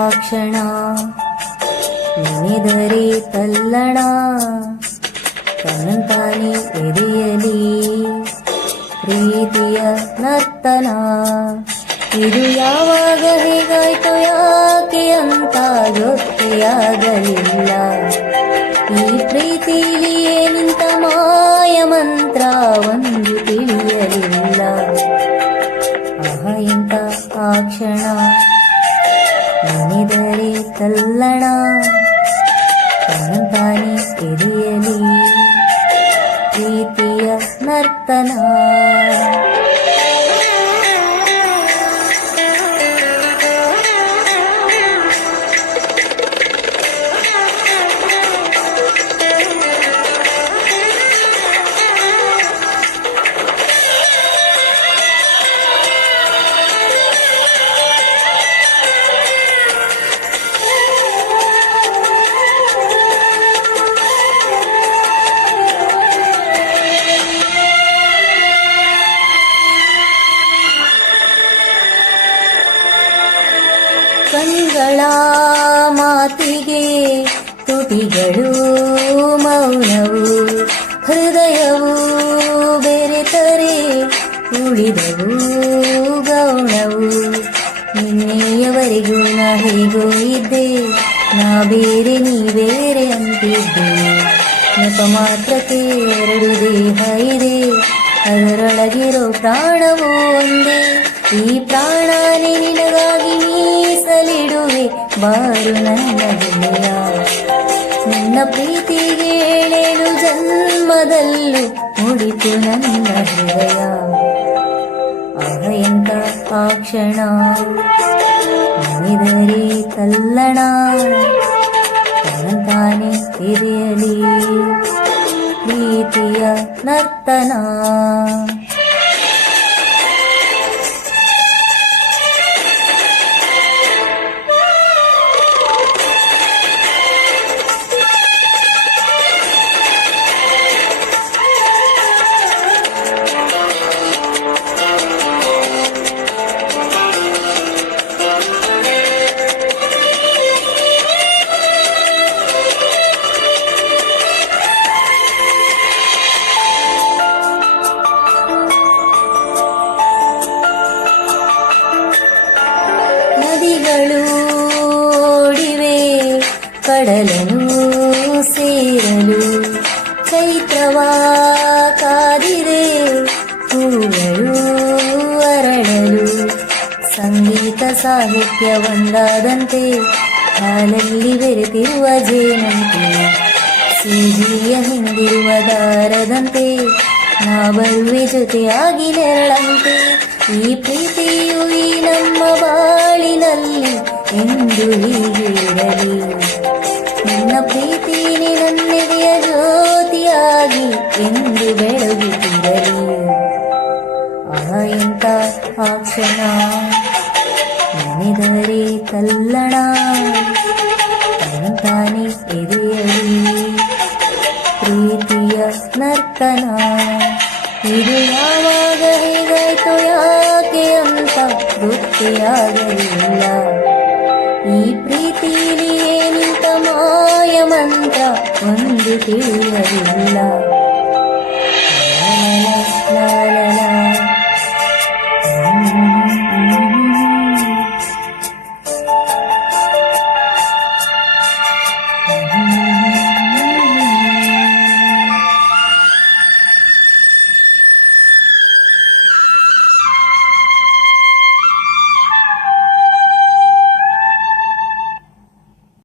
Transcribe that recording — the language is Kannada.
ಆ ಕ್ಷಣ ನೆನೆದರೆ ತಲ್ಲಣ ತನ್ನಂತಾನೆ ಎದೆಯಲಿ ಪ್ರೀತಿಯ ನರ್ತನ. ಇದು ಯಾವಾಗ ಹೇಗಾಯ್ತು ಯಾಕೆ ಅಂತ ಗೊತ್ತೇಯಾಗಲಿಲ್ಲ. ಈ ಪ್ರೀತಿಲಿ ಏನಿಂತ ಮಾಯ ಮಂತ್ರ ಒಂದು ತಿಳಿಯಲಿಲ್ಲ. ಎಂತ ಆ ಕ್ಷಣ ನೆನೆದರೆ ತಲ್ಲಣ ತನ್ನಂತಾನೆ ಎದೆಯಲಿ ಪ್ರೀತಿಯ ನರ್ತನ. ಕಣ್ಗಳ ಮಾತಿಗೆ ತುಟಿಗಳು ಮೌನವು, ಹೃದಯವು ಬೆರೆತರೆ ಉಳಿದವು ಗೌಣವು. ನಿನ್ನೆಯವರೆಗೂ ನಾ ಹೇಗೋ ಇದ್ದೆ, ನಾ ಬೇರೆ ನೀ ಬೇರೆ ಅಂತಿದ್ದೆ. ನೆಪ ಮಾತ್ರಕ್ಕೆ ಎರಡು ದೇಹ ಇದೆ, ಅದರೊಳಗಿರೋ ಪ್ರಾಣವೂ ಒಂದೇ. ಈ ಪ್ರಾಣನೇ ನಿನಗಾಗಿ ಮೀಸಲಿಡುವೆ ಬಾರು ನನ್ನ ಗೆಳೆಯ. ನಿನ್ನ ಪ್ರೀತಿಗೆ 7 ಜನ್ಮದಲ್ಲೂ ಮುಡಿತು ನನ್ನ ಹೃದಯ. ಎಂತ ಆ ಕ್ಷಣ ನೆನೆದರೆ ತಲ್ಲಣ ತನ್ನಂತಾನೆ ಎದೆಯಲಿ ಪ್ರೀತಿಯ ನರ್ತನ. ನದಿಗಳು ಓಡಿವೆ ಕಡಲನ್ನು ಸೇರಲು, ಚೈತ್ರವ ಕಾದಿದೆ ಹೂಗಳು ಅರಳಲು. ಸಂಗೀತ ಸಾಹಿತ್ಯ ಒಂದಾದಂತೆ ಹಾಲಲ್ಲಿ ಬೆರೆತಿರುವ ಜೇನಂತೆ, ಸಿಹಿಯ ಹಿಂದಿರುವ ದಾರದಂತೆ ನಾ ಬರುವೆ ಜೊತೆಯಾಗಿ ನೆರಳಂತೆ. ಈ ಪ್ರೀತಿಯು ಈ ನಮ್ಮ ಬಾಳಿನಲ್ಲಿ ಎಂದು ಹೀಗಿರಲಿ. ನಿನ್ನ ಪ್ರೀತಿನೇ ನನ್ನೆದೆಯ ಜ್ಯೋತಿಯಾಗಿ ಎಂದು ಬೆಳಗುತ್ತಿರಲಿ. ಎಂತ ಆ ಕ್ಷಣ ನೆನೆದರೆ ತಲ್ಲಣ ತನ್ನಂತಾನೆ ಎದೆಯಲಿ ಪ್ರೀತಿಯ ನರ್ತನ. ಇದು ಯಾವಾಗ ಹೇಗಾಯ್ತು ಯಾಕೆ ಅಂತ ಗೊತ್ತೇಯಾಗಲಿಲ್ಲ. ಈ ಪ್ರೀತಿಲಿ ಏನಿಂತ ಮಾಯ ಮಂತ್ರ ಒಂದು ತಿಳಿಯಲಿಲ್ಲ.